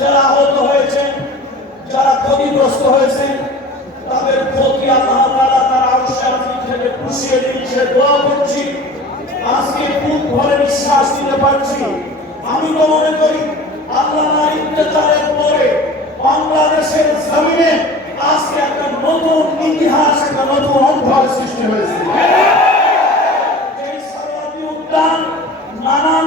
যারা আহত হয়েছেন যারা ক্ষতিগ্রস্ত হয়েছেন তাদের ক্ষতি আল্লাহ তার আরশের থেকে পুষিয়ে দিচ্ছে দোয়া করছি, আজকে খুব ভরে নিঃশ্বাস নিতে পারছি। আমি তো মনে করি, আল্লাহ ইত্তেজারের পরে বাংলাদেশের জমিনে আজকে একটা নতুন ইতিহাস, একটা নতুন অধ্যায় সৃষ্টি হয়েছে। নানান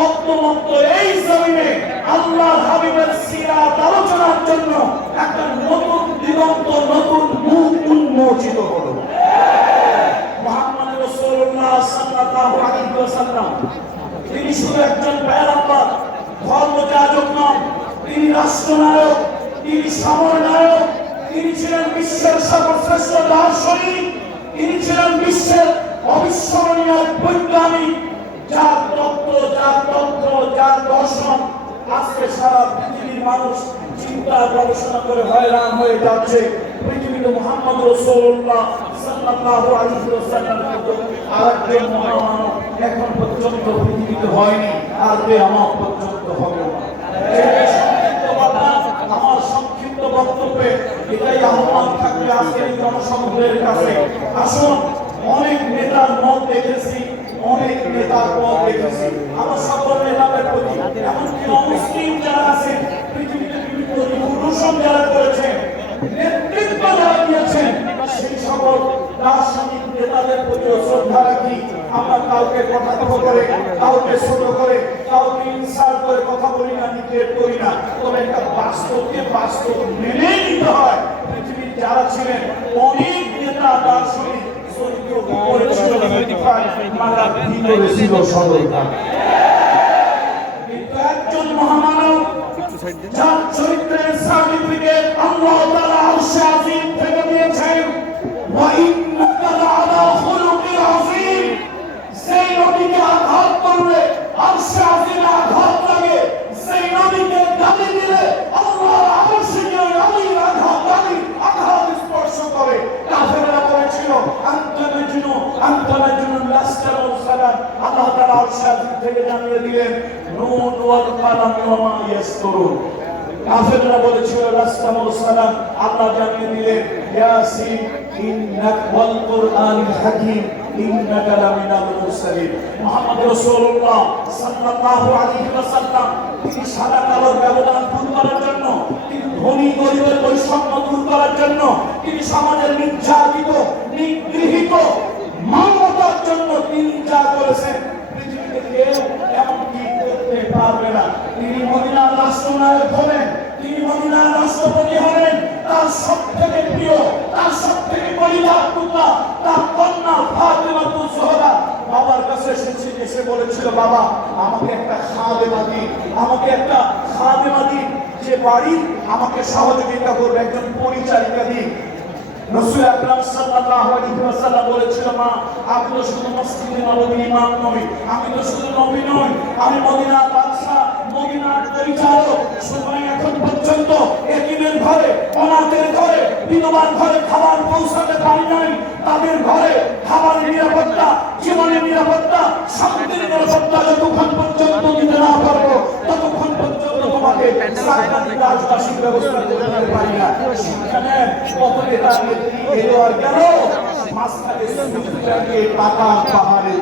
পদ্মমন্ত এই জমিনে আল্লাহ হাবিবের সিরাত আলোচনার জন্য একটা নতুন দিগন্ত, নতুন মুখ উন্মোচিত হলো তিনি শুধু একজন পেয়ারাম্বার ধর্মযাজক নন, তিনি রাষ্ট্রনায়ক, তিনি সমরনায়ক, তিনি ছিলেন বিশ্বের সর্বশ্রেষ্ঠ যার দর্শন আজকে সারা পৃথিবীর মানুষ চিন্তা গবেষণা করে হয়রান হয়ে যাচ্ছে। পৃথিবীতে মোহাম্মদ রসুল্লাহ সাল্লাল্লাহু আলাইহি ওয়াসাল্লাম আরেকজন মহামানব এখন পর্যন্ত পৃথিবীতে হয়নি, আর আমার পর্যন্ত হবে আমার সংক্ষিপ্ত বক্তব্যে এটাই আহ্বান থাকবে আজকের জনসমুদ্রের কাছে। আসুন, অনেক নেতার মত দেখেছি অনেক নেতার পথ দেখেছি আমার সকল নেতাদের প্রতি এমনকি অমুসলিম যারা আছেন পৃথিবীতে বিভিন্ন রিভলিউশন যারা করেছেন নেতৃত্ব যারা দিয়েছেন সেই সকল দার্শনিক নেতাদের প্রতি শ্রদ্ধা রাখি। আমরা কাউকে কটাক্ষ করে, কাউকে ছোট করে, কাউকে ইনসাল্ট করে কথা বলি না নিগ্রেট করি না। তবে একটা বাস্তবকে বাস্তব মেনে নিতে হয়। পৃথিবীর যারা ছিলেন, অনেক নেতা, দার্শনিক একজন মহামানব মাজনু আনতা মাজনুন লাস্তা আল্লাহ তাআলা আরশে আজিম থেকে জানিয়ে দিলেন। নুন ওয়াল কালাম ওয়া মা ইয়াসতুরুন কাফেররা বলেছিল রাসূলুল্লাহ সাল্লাম আল্লাহ জানিয়ে দিলেন, ইয়াসিন, ইন্নাক ওয়াল কুরআনিল হাকীম, ইন্নাকা লামিনাল মুরসালিন। মুহাম্মদ রাসূলুল্লাহ সাল্লাল্লাহু আলাইহি ওয়াসাল্লাম তিনি সাদা কালোর ব্যবধান দূর করার জন্য, তিনি ধনী গরিবের বৈষম্য দূর করার জন্য, তিনি সমাজের নির্যাতিত নিগৃহীত মানবতার জন্য তিনি যা করেছেন পৃথিবীতে কেউ এমনকি করতে পারবে না তিনি মদিনার রাষ্ট্রনায়ক হলেন, তিনি মদিনার রাষ্ট্রপতি হলেন। তার সব থেকে প্রিয়, তার সব থেকে পরিবার পুত্রা, তার কন্যা ফাতেমাতুল জোহরা বাবার কাছে এসেছে এসে বলেছিল, বাবা, আমাকে একটা খাদেমা দিন, আমাকে একটা খাদেমা দিন। যে বাড়ি আমাকে সহযোগিতা করবে, একজন পরিচারিকা দিন। রসুল আকরাম সাল্লাল্লাহু আলাইহি ওয়াসাল্লাম বলেছিল, মা, আমি তো শুধু মসজিদে নববীর ইমাম নই, আমি তো শুধু নবী নই, আমি মদিনার বাদশা সুতরাং এখন পর্যন্ত এতিমের ঘরে, অনাথের ঘরে, বিধবার ঘরে খাবার পৌঁছাতে পারি নাই। তাদের ঘরে খাবারের নিরাপত্তা, জীবনের নিরাপত্তা, শান্তির নিরাপত্তা যতক্ষণ পর্যন্ত দিতে না পারব, ততক্ষণ পর্যন্ত তোমাকে রাজবাসীর ব্যবস্থা করতে পারি না। সেখানে কত নেতা এলো আর গেল। মাঝখানে টাকা পাহাড়ে